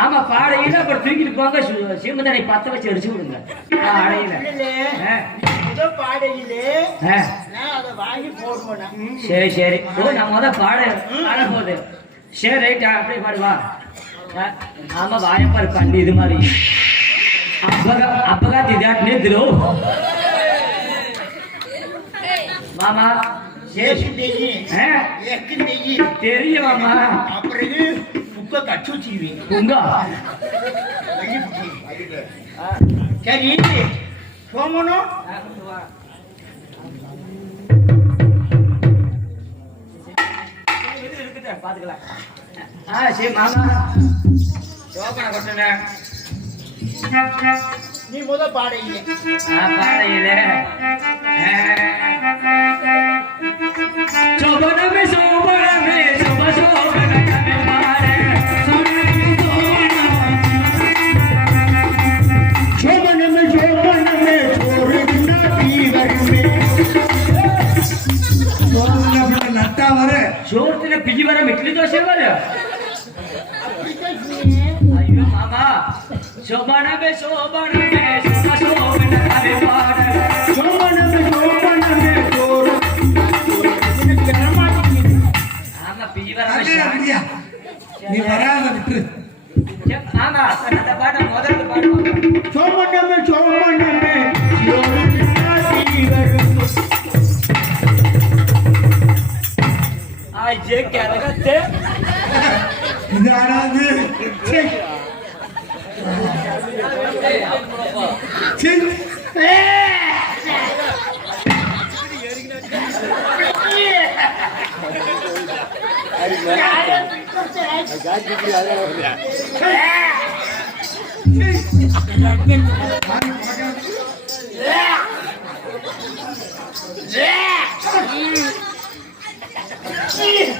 ஆமா பாடையில அப்புறம் தூக்கிட்டு போங்க சீமந்தனை பத்த வச்சு அடிச்சு விடுங்க சரி சரி ஓ நான் முத பாட போகுது சரி ரைட்டா அப்படியே பாடுவா ஆமா வாயப்பா இருப்பாண்டி இது மாதிரி அப்பகா திதாட்னே திரோ மாமா தெரியும் மாமா அப்புறம் புக்க கச்சு வச்சுக்குவீங்க உங்க சரி சோமனும் பாத்துக்கலாம் சரி மாமா சோபனை கொட்டன நீ முத பாடையில பாடையில சோபனமே சோபனமே சோப சோபனமே மாறே சோபனமே சோபனமே சோறுனா பீவரமே சோறுனா நட்டா வர சோறுல பிஜி வர இட்லி தோசை வர ஐயோ மாமா சோபனமே சோபனமே சோப சோபனமே மாறே சோபனமே சோபனமே சோறு ஆமா பிஜி வர நீ வராத விட்டு மாமா அந்த பாட்டை முதல்ல பாடுவாங்க சோமனமே சோமனமே சோறுனா பீவரமே ஆஜே கரகத்தே இது ஆடாது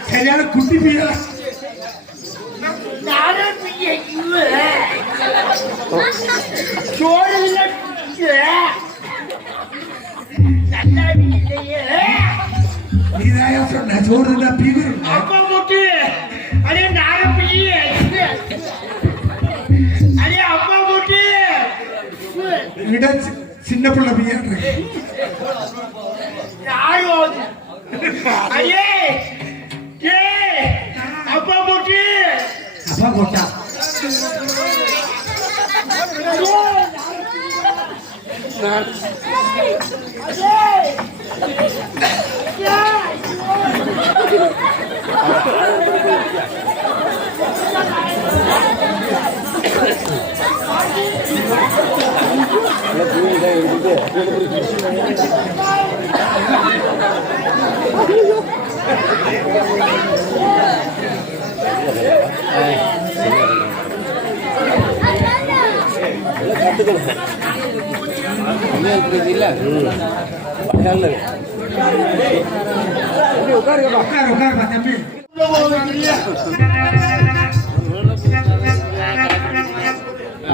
சரியான குட்டி பீயா நீதாயா சொன்ன சோறு பீவர் அப்பா முட்டி அடே நார பிய அடே அப்பா முட்டி இட சின்ன பிள்ளை பீயா யாரோ அடே ஏ அப்பா முட்டி அப்பா போட்டா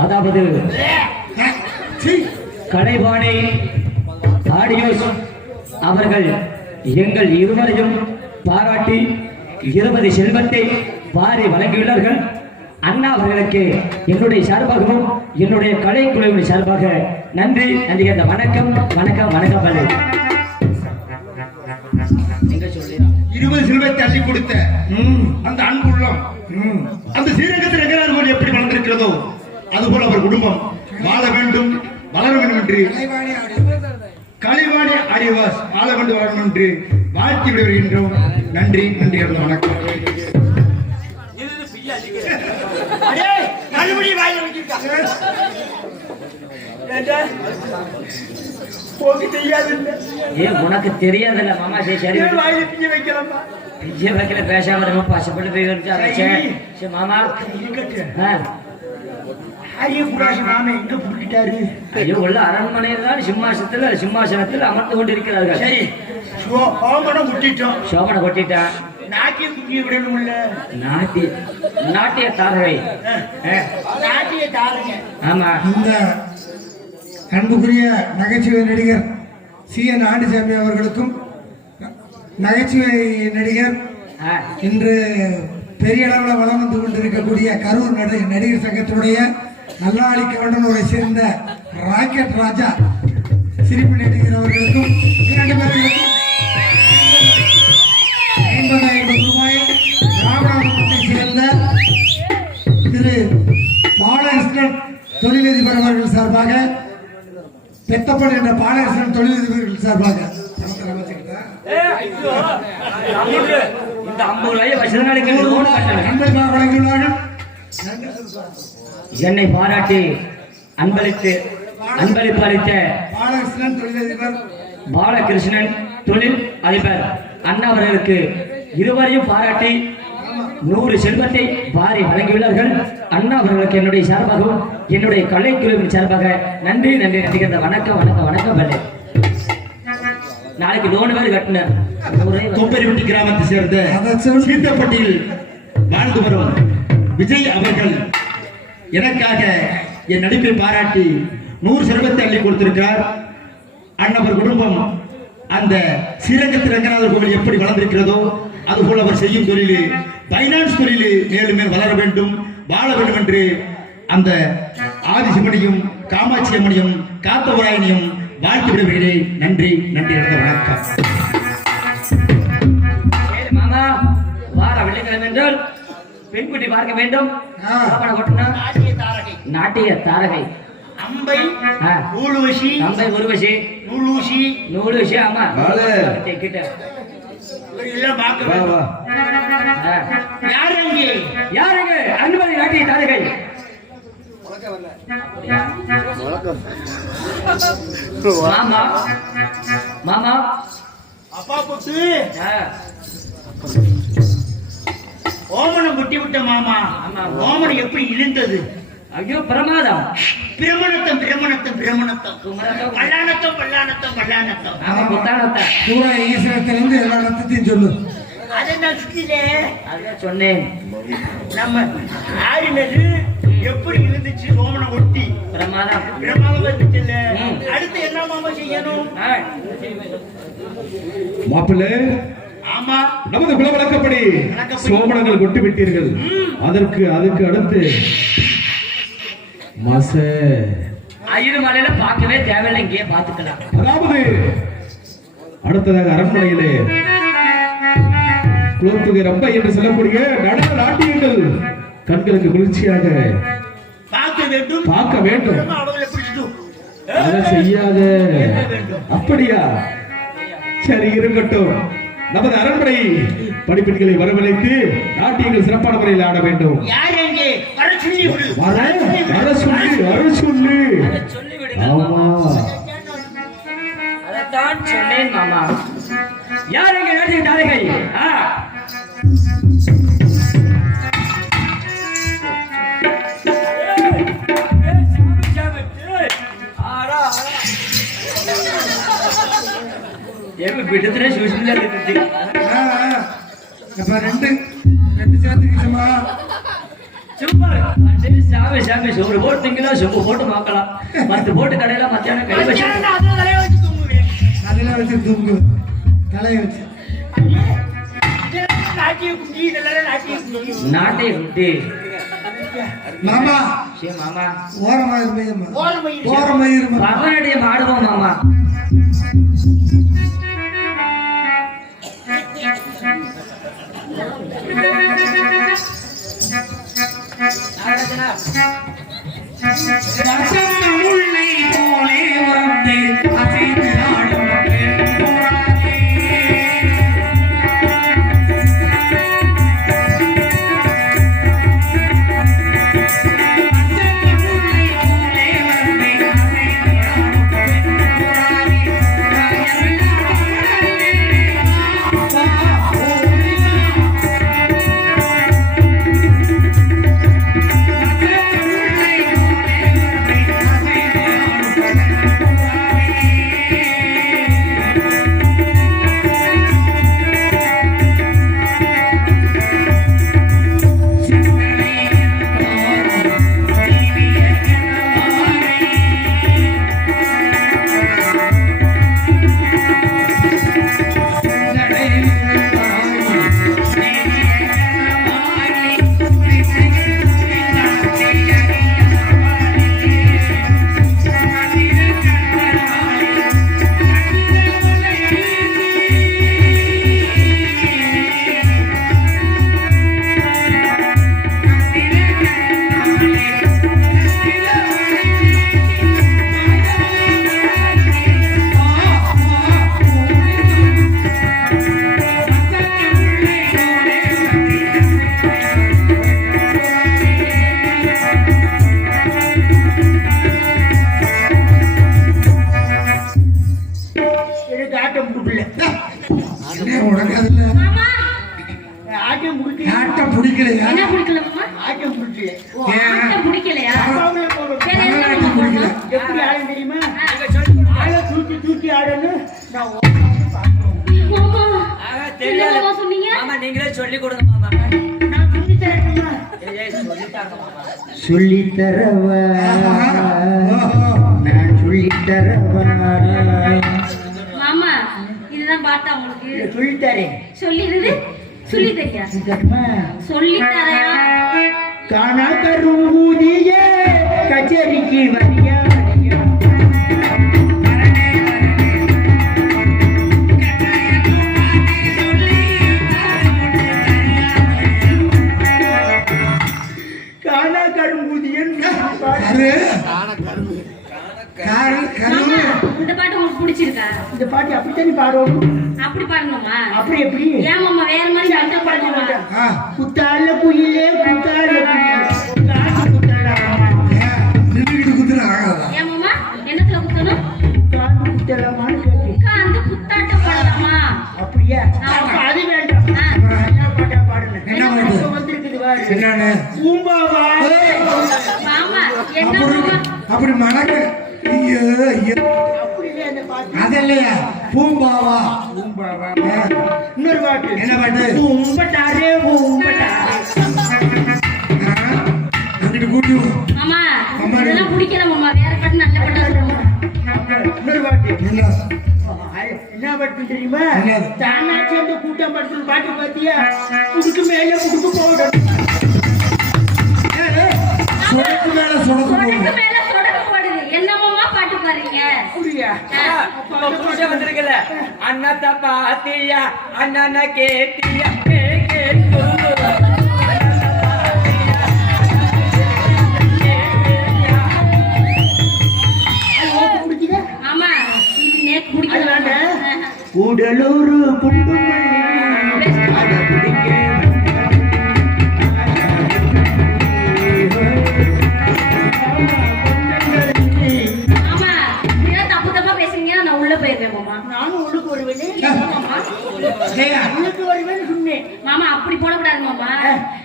அதாவது கலைவாணி ஆடியோஸ் அவர்கள் எங்கள் இருவரையும் பாராட்டி 20 செல்வத்தை வாரி வழங்கியுள்ளார்கள். அண்ணா அவர்களுக்கு என்னுடைய சார்பாகவும் என்னுடைய கலைக்குழுவின் சார்பாக நன்றி நன்றி. அந்த வணக்கம் வணக்கம் வணக்கம் பலே. நீங்க சொல்லி 20 செல்வத்தை அள்ளி கொடுத்த அந்த அன்புள்ளம் அந்த ஸ்ரீரங்கத்தில் ரங்கநாதன் எப்படி வளர்ந்திருக்கிறதோ அதுபோல அவர் குடும்பம் வாழ வேண்டும் வளர வேண்டும் என்று கலைவாணி ஆடியோஸ் வாழ வேண்டும் வளர வேண்டும் என்று வாழ்த்தி விடுகின்றோம். நன்றி நன்றி வணக்கம். உனக்கு தெரியாதுல்ல மாமா சரி வைக்கல பேசாம பசப்பட்டு போய் மாமா ஐயோ உள்ள அரண்மனையில் தான் சிம்மாசனத்தில் அமர்ந்து கொண்டிருக்கிறார்கள். சரி சோபனை கொட்டிட்டான். நாட்டிய தாரகை ஆமா. இந்த அன்புக்குரிய நகைச்சுவை நடிகர் CN ஆண்டிசாமி அவர்களுக்கும் நகைச்சுவை நடிகர் ஆ, இன்று பெரிய அளவில் வளம் வந்து கொண்டிருக்கக்கூடிய கரூர் நடிகர் சங்கத்தினுடைய நல்லாளி கவர்னரை சேர்ந்த ராக்கெட் ராஜா சிரிப்பு நடிகர் அவர்களுக்கும் 2 பேர்களுக்கும் 50,000 ரூபாய் ராமநாதபுரத்தை சேர்ந்த திரு பாலகிருஷ்ணன் தொழிலதிபர் அவர்கள் சார்பாக பெத்தப்பன் என்ற பாலகிருஷ்ணன் தொழிலதிபர்கள் சார்பாக இந்த 50 ரூபாய் வருஷ நாளைக்கு லோன் கட்டணும். நண்பர்களாக வழங்கியுள்ளார்கள். என்னை பாராட்டி அன்பளிப்பு அளித்த பாலகிருஷ்ணன் தொழிலதிபர் பாலகிருஷ்ணன் தொழில் அதிபர் அண்ணா அவர்களுக்கு இருவரையும் பாராட்டி 100 செல்வத்தை வாரி வழங்கியுள்ளார்கள். அண்ணா அவர்களுக்கு என்னுடைய சார்பாகவும் என்னுடைய கலைக்குழுவின் சார்பாக நன்றி நன்றி நன்றிகின்ற வணக்கம் வணக்கம் வணக்கம் பல்லே. நாளைக்கு லோன் வேறு கட்டினேன். தொப்பரிவட்டி கிராமத்தை சேர்ந்த சீத்தப்பட்டியில் வாழ்ந்து வரும் விஜய் அவர்கள் எனக்காக என் நடிப்பை பாராட்டி 100 செல்வத்தை அள்ளி கொடுத்திருக்கிறார். அண்ணவர் குடும்பம் அந்த ஸ்ரீரங்கத்தில் ரங்கநாதர் கோவில் எப்படி வளர்ந்திருக்கிறதோ அதுபோல் அவர் செய்யும் தொழில் பைனான்ஸ் தொழில் மேலும் மேல் வளர வேண்டும், வாழ வேண்டும் என்று அந்த ஆதிசிவனையும் காமாட்சி அம்மனையும் காத்தவராயனையும் வாழ்த்து விடுகிறேன். நன்றி நன்றி நடந்த வணக்கம். மாமா வார வெள்ளிக்கிழமை என்றால் பெண்குட்டி பார்க்க வேண்டும். நாட்டிய தாரகை அம்பை ஆ, ஊழுவசி அம்பை உருவசி நூலூசி நூலுசி ஆமா கிட்ட எல்லாம் பார்க்க வேண்டும். ஆ. யார் அங்கே யாருங்க அன்பதி நாட்டிய தாரகை மாமா மாமா அப்பா புட்டு ஆ, ஓமனம் குட்டி விட்ட மாமா. ஆமா. ஓமனம் எப்படி இழுந்தது? ஐயோ பிரமாதம். பிரமணத்தம் பிரமணத்தம் பிரமணத்தம் பல்லானத்தம் பல்லானத்தம் பல்லானத்தம். ஆமா முத்தானத்தா பூரா ஈஸ்வரத்திலிருந்து எல்லா ரத்தத்தையும் சொல்லு. அதை நான் சுத்திலே அதான் சொன்னேன். நம்ம ஆடினது எப்படி இருந்துச்சு? ஓமனம் ஒட்டி பிரமாதம். பிரமாதம் இருந்துச்சுல்ல. ம். அடுத்து என்ன மாமா செய்யணும்? ஆ, மாப்பிள்ளை, ஆமா நமது குல வழக்கப்படி சோமனங்கள் கொட்டி விட்டீர்கள். அதுக்கு அடுத்து மச ஐயரு மலையில பார்க்கவே தேவையில்லை, இங்கேயே பார்த்துக்கலாம். அதாவது அடுத்ததாக அரண்மனையிலே குலத்துக்கு ரொம்ப என்று சொல்லக்கூடிய நடன நாட்டியங்கள் கண்களுக்கு குளிர்ச்சியாக பார்க்க வேண்டும். அவங்களை பிடிச்சிடும். அதை செய்யாத. அப்படியா? சரி இருக்கட்டும். நமது அரண்மனை படிப்பின்களை வரவழைத்து நாட்டியங்கள் சிறப்பான முறையில் ஆட வேண்டும். யார் எங்கே? வர சொல்லி விடு. வர சொல்லு. சொல்லி விடுங்க ஆமா, மாமா. அதைத்தான் சொன்னேன் மாமா. யார் எங்க நாட்டிய தாரகை? ஆ, விடுதலை சூழ்நிலை இருந்துச்சு. இப்ப ரெண்டு சேர்த்துக்கிட்டோமா? சும்மா அடே சாமி சாமி சோறு போட்டுங்களா, சொம்பு போட்டு மாக்கலாம். 10 போட்டு கடையில மத்தியானம் கை வச்சு அதுல தலையை வச்சு தூங்குவேன். தலையில வச்சு தூங்கு. தலையை வச்சு இதெல்லாம் நாட்டிய குட்டி, இதெல்லாம் நாட்டிய குட்டி. நாட்டை விட்டு மாமா சரி மாமா ஓரமா இருமையம்மா. ஓரமயிறு. ஓரமா இருமா. பரவாயில்லையே மாடுவோம் மாமா. முல்லை போலே வந்து அசைந்து ஆடும் பெண்புறானே. முல்லை போலே வந்து அசைந்து ஆடும் பெண்புறானே. ஆட்டம் முடிக்கல. ஆட்டம் பிடிக்கலையா? என்ன பிடிக்கல மாமா? ஆட்டம் முடிக்கல. ஓ, ஆட்டம் பிடிக்கலையா? அப்பாவுல போறோம். வேற என்ன ஆட்டம் மாமா பிடிக்கல. போடணும்? எப்படி ஆடும் தெரியுமா? ஆ. ஆளை தூக்கி தூக்கி ஆடணும். நான் உட்கார்ந்து பார்க்கணும். மாமா, தெரியாது. என்ன மாமா சொன்னீங்க? மாமா நீங்களே சொல்லி கொடுங்க மாமா. நான் சொல்லி தரட்டுமா? சொல்லிட்டாங்க மாமா. சொல்லித்தரவா ஓஹோ. நான் சொல்லித்தரவா மாமா, இதுதான் பாட்டா உங்களுக்கு? சொல்லி தரேன். சொல்லிடுது சொல்லி தரியா? தருமா? சொல்லி தரையா? காணா கரும்பூதிய கச்சேரிக்கு வரியா வரியா. காணா கரும்பூதியன் கரு காரு கரு மாமா, இந்த பாட்டு உங்களுக்கு பிடிச்சிருக்கா? இந்த பாட்டு அப்படித்தானே பாடணும். அப்படி பாடணுமா? அப்படி எப்படி? ஏன் மாமா வேற மாதிரி பாட்டா பாடணுமா? ஆ, குத்தால குயிலே குத்தால குயிலே காசு குத்தலாமா ஏன் நின்னுக்கிட்டு குத்துற ஆகாதா? ஏன் மாமா, என்னத்துல குத்தணும்? காசு குத்தலாமான்னு கேட்டேன். உட்கார்ந்து குத்தாட்டம் பாடலாமா? அப்படியா? அப்ப அது வேண்டாம். ஆ. என்ன பாட்டா பாடுனேன்? என்ன பாட்டு? இப்ப வந்திருக்குது பாரு. என்னன்னு? பூம்பாவா மாமா, என்ன அப்படி மாமா? அப்படி மணக்க ஐயோ ஐயோ அப்படியே அந்த பாட்டு. அதல்லையா பூம்பாவா? பூம்பாவா ஏன்? இன்னொரு பாட்டு. என்ன பாட்டு? பூம்பட்டாரே பூம்பட்டாரே. ஆ, அங்கிட்டு கூட்டு மாமா, அம்மா, இதெல்லாம் பிடிக்கல மாமா, வேற பாட்டு நல்ல பாட்டா சொல்லுங்க. இன்னொரு பாட்டு. என்ன? என்ன பாட்டு தெரியுமா? என்னது? தானா சேர்ந்து கூட்டம் படுத்துற பாட்டு பாத்தியா? புடுக்கு மேல புடுக்கு போடும். சொடக்கு மேல சொடக்கு சொடக்கு போகும். மேல சொடக்கு போடுது. என்ன மாமா பாட்டு பாடுறீங்க? அப்படியா? இப்ப புருஷன் வந்திருக்குல்ல, அண்ணாத்த பாத்தியா அண்ணன கேட்டியா கேட்டு அது உனக்கு பிடிக்குதா? மாமா, இது நேக்கு பிடிக்கல அது மாமா. வேண்டாம். கூடலூர் குண்டுமல்லி அத பிடிக்க மாமா, இப்படிலாம் தப்பு தப்பா பேசுறீங்கன்னா நான் உள்ள போயிருவேன் மாமா. நானும் உள்ளுக்கு வருவேனே. மாமா, ஏய்யா, உள்ளுக்கு வருவேன்னு சொன்னேன். மாமா அப்படி போடக்கூடாது மாமா.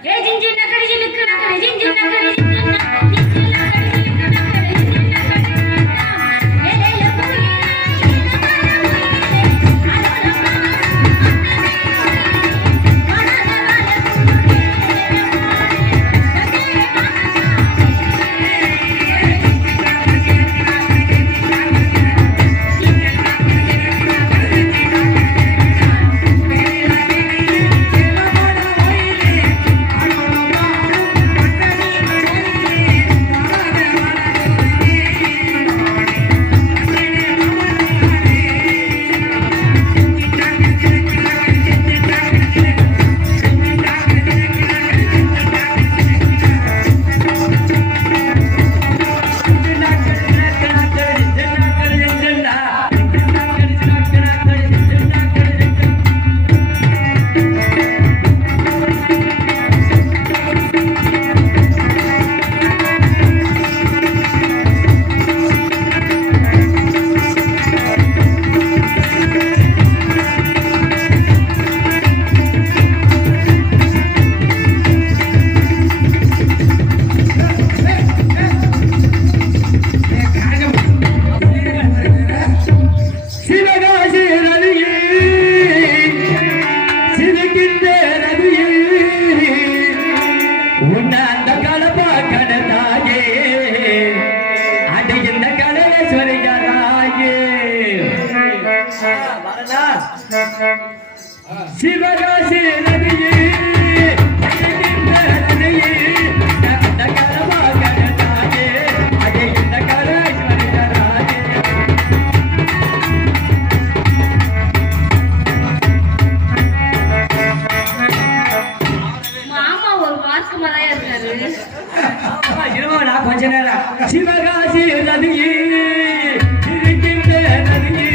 ஏ ஜிஞ்சி நக்கடி ஜினுக்கு நக்கடி ஜிஞ்சி நக்கடி ஜினுக்கு நக்கடி ஜிஞ்சி நக்கடி ஜினுக்கு நக்கடி ஜிஞ்சி நக்கடி ஏ ஏ லப்படி சிவகாசி நதியே அடைகின்ற நதியே அந்த கரபாகனதாயே அடைகின்ற கரேஸ்வரராயே மாமா ஒரு மார்க் மாதிரியா இருக்காரு. ஆமா, இருமா கொஞ்ச நேரம். சிவகாசி நதியே இருக்கின்ற நதியே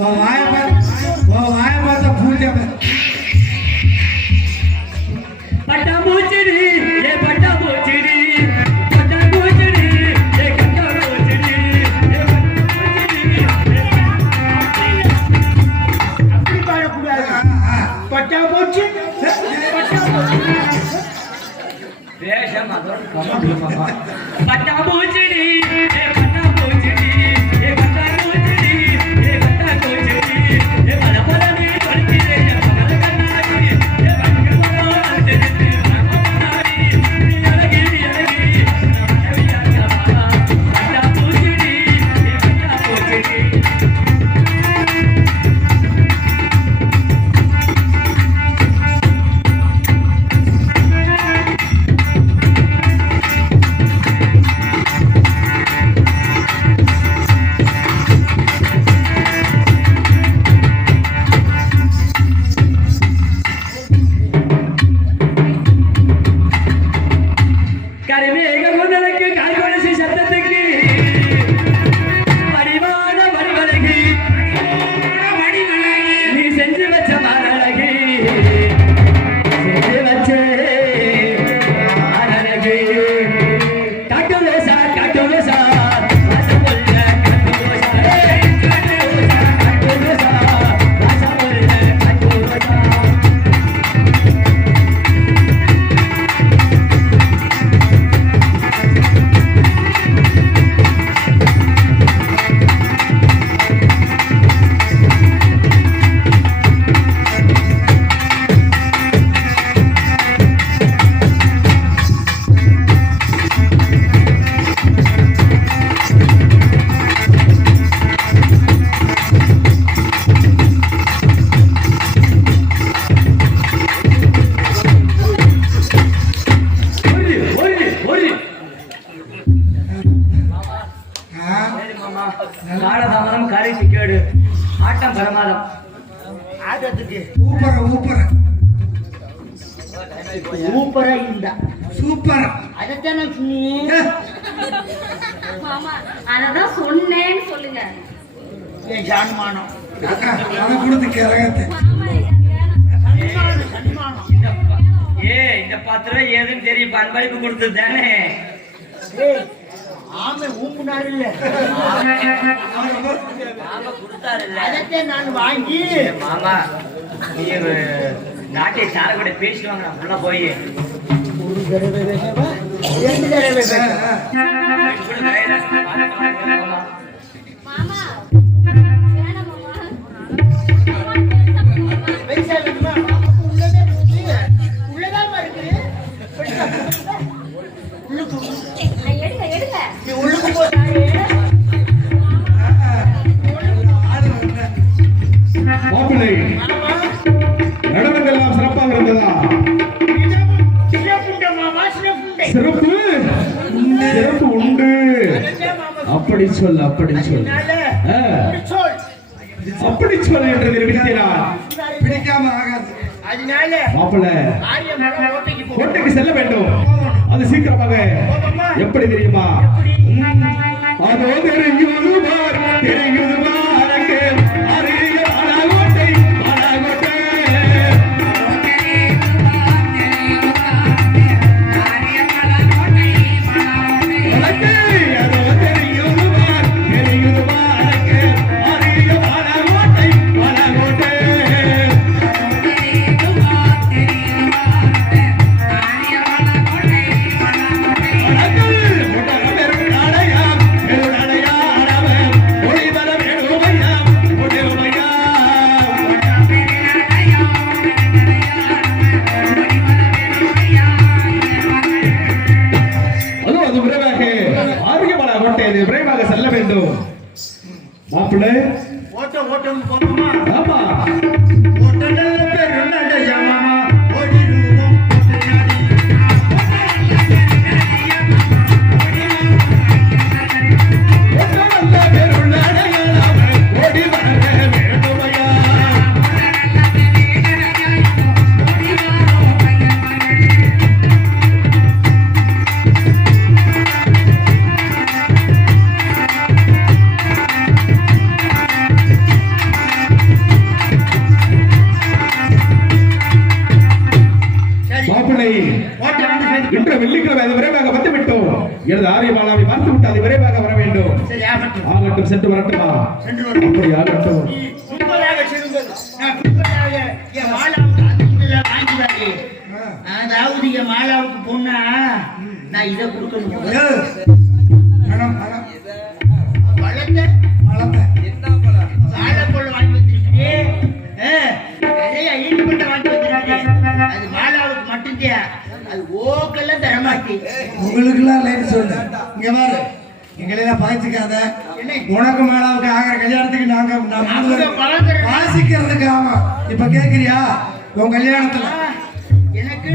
வாய பார்த்த பூஜை பட்டாம்பூச்சிடி ஏ பட்டாம்பூச்சிடி பட்டாம்பூச்சிடி ஏ கட்டாம்பூச்சிடி ஏ அப்படி பாடக்கூடாது. பட்டா போச்சு வேஷம் அதோட கமமா பட்டாம்பூச்சிடி ஏ பட்டாம்பூச்சிடி ஏ கட்டாம்பூச்சிடி ஏ கட்டாம்பூச்சிடி ஏ பலபலமே படுத்திரே பல கண்ணாடி ஏ பங்கமரோ அழுதிட்டு பரமனாடி அழகி அழகி நமனவியா பட்டாம்பூச்சிடி ஏ பட்டாம்பூச்சிடி கரிமேக குந்தலுக்கு காய்கொலசி சத்தத்துக்கு வடிவான வடிவழகு நீ செஞ்சு வச்ச மரழகு செஞ்சு வச்ச மரழகு காட்டுவேசா காட்டுவேசா வாசமுள்ள காட்டுவேசா காட்டுவேசா வாசமுள்ள காட்டுவேசா காலதாமதம் காரிட்டு கேடு ஆட்டம் பரமாதம் ஆட்டத்துக்கு ஊப்பர சூப்பரா இருந்தா சூப்பர் அதைத்தானே சொன்னீங்க. மாமா அததான் சொன்னேன்னு சொல்லுங்க. என் ஜான்மானம் அதை கொடுத்து கிரகத்தை மாமா எனக்கு வேணும். சன்மானம் இந்த 10 ரூபாய் ஏதுன்னு தெரியும் அன்பளிப்பு கொடுத்தது தானே ஏய், ஆமை ஊம்புனாரு இல்ல அதைத்தான் நான் வாங்கி மாமா நீ நாட்டை சார கூட பேசிட்டு வாங்க நான் உள்ள போய் ஒரு தடவை வேகவா 2 தடவை வேகவா மாமா வேணாம் மாமா. பைசா வேணுமா? பாப்பாக்கு உள்ளதே இருக்கு. உள்ளதாம்மா இருக்கு. பைசா உள்ளுக்கு எடுங்க எடுங்க. நீ உள்ளுக்கு போறாயே. மாப்பிள்ளை ஆமா. நடனங்கள்லாம் சிறப்பாக இருந்ததா? சிறப்புண்ட மாமா, சிறப்புண்டை. சிறப்பு சிறப்பு உண்டு. அதைத்தான் மாமா அப்படி சொல் அப்படி சொல் அதனால ஆ, அப்படி சொல். அப்படி சொல் என்று நிரூபிக்கிறார். பிடிக்காம ஆகாது அதனால மாப்பிள்ளை ஆரியம் மரம் ஓட்டைக்கு போ. கோட்டைக்கு செல்ல வேண்டும். அது சீக்கிரமாக எப்படி தெரியுமா? அதோ தெரியுதுபார் தெரியுதுபார் அங்கே அரிய அழகோட்டை அழகோட்டை அழகே அதோ தெரியுதுபார் தெரியுதுபார் அங்கே அரிய அழகோட்டை அழகோட்டை விரைவாக செல்ல வேண்டும். மாப்பிள்ளை ஓட்டம் போகுமா? ஆமா ஓட்டல பெருநடைய மாமா ஓடிடுவோம் நல்ல பேருள்ள அடையாளம் ஓடி வர வேண்டுமையா சரி ஆகட்டும். ஆகட்டும், சென்று வரட்டுமா? சென்று வரும். அப்படி ஆகட்டும். நீ கும்பலாக செல்லுங்கள். நான் கும்பலாக என் மாலாவுக்கு அதுல வாங்கிவாரு. அதாவது என் மாலாவுக்கு பொண்ணா நான் இதை கொடுக்கணும். பணம் பணம் வளர்த்த வளர்த்த வாழைப்பழ வாங்கி வந்திருக்கிறேன். நிறைய ஈடுபட்ட வாங்கி வந்திருக்கேன். அது மாலாவுக்கு மட்டும்தான். அது ஓக்கெல்லாம் தரமாட்டி. உங்களுக்குலாம் லைட் சொல்லு. இங்க பாரு, எங்களெல்லாம் பாய்ச்சிக்காத. உனக்கு மேலாவுக்கு ஆகிற கல்யாணத்துக்கு நாங்க வாசிக்கிறதுக்கு. ஆமா, இப்ப கேக்குறியா உன் கல்யாணத்துல? எனக்கு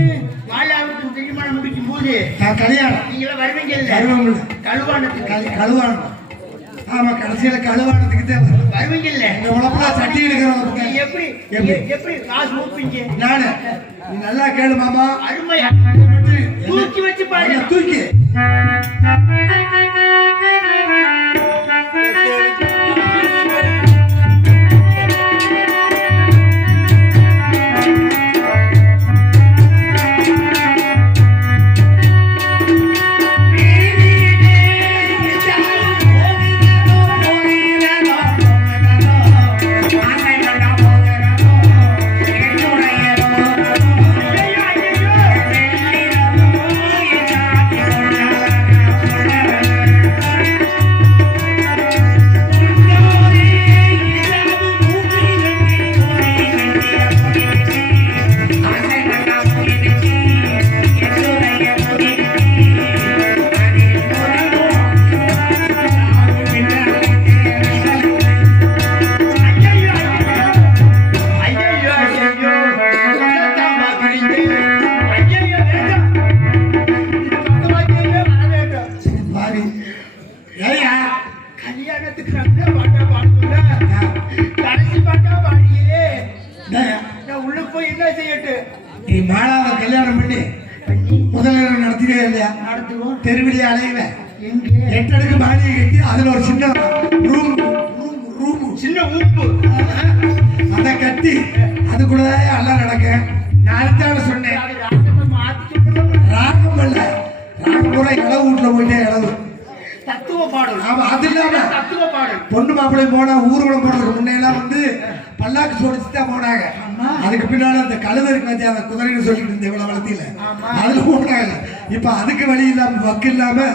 மாலாவுக்கு திருமணம் முடிக்கும் போது நான் கல்யாணம் நீங்களாம் வருவீங்க. கழுவாமல் கழுவானத்துக்கு கழுவானம். ஆமா, கடைசியில கழுவானத்துக்கு தான் வருவீங்க. இந்த உழப்புல சட்டி எடுக்கிறவங்க எப்படி எப்படி காசு ஊப்பீங்க? நானு. நீ நல்லா கேளு மாமா. அருமையா தூக்கி வச்சு பாருங்க. தூக்கி கல்யாணத்துக்கு பாட்டா பாடுங்க. கடைசி பாட்டா பாடியே. நான் உள்ள போய் என்ன செய்யட்டு? நீ மாலாவை கல்யாணம் பண்ணி முதல்ல நடத்திவே இல்லையா? நடத்துவோம். தெருவிலேயே அலைவேன். எங்க 8 அடுக்கு மாளிகை கட்டி அதுல ஒரு சின்ன ரூம் சின்ன ஊப்பு அதை கட்டி அதுக்குள்ளதான் எல்லாம் நடக்க. நான் அதுதான் சொன்னேன். ராகம் இல்ல, ராகம் பூரா இளவு வீட்டுல போயிட்டே இளவு தத்துவ பாடல். ஆமா, அது இல்லாம தத்துவ பாடல். பொண்ணு மாப்பிள்ளை போனா ஊர்வலம் போறதுக்கு முன்னெல்லாம் பல்லாக்கு சோடிச்சு தான் போனாங்க. அதுக்கு பின்னால அந்த கழுதருக்கு வச்சு அந்த குதிரைன்னு சொல்லிட்டு இருந்த இவ்வளவு வளர்த்தியில அதுல போனாங்க. இப்ப அதுக்கு வழி இல்லாம வக்கு இல்லாம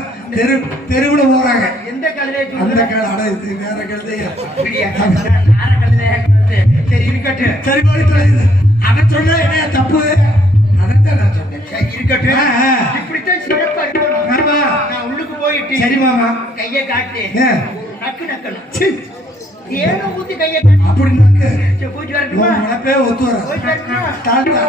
தெருவுல போறாங்க. எந்த கழுதை? அந்த கழுதை வேற கழுதையா? சரி இருக்கட்டும். சரி போயிட்டு அவன் சொன்னா என்ன தப்பு? அதான் நான் சொன்னேன். சரி இருக்கட்டும். இப்படித்தான் சிறப்பா இருக்கணும். ஆமா, நான் உள்ளுக்கு போயிட்டு சரி மாமா. கையை காட்டு. நக்கு நக்கணும். சீ, ஏனோ ஊத்தி கையை காட்டு. அப்படி நக்கு சரி, போயிட்டு வரட்டுமா? உன் உழைப்பே ஒத்து வர. போயிட்டு வரட்டுமா? தாத்தா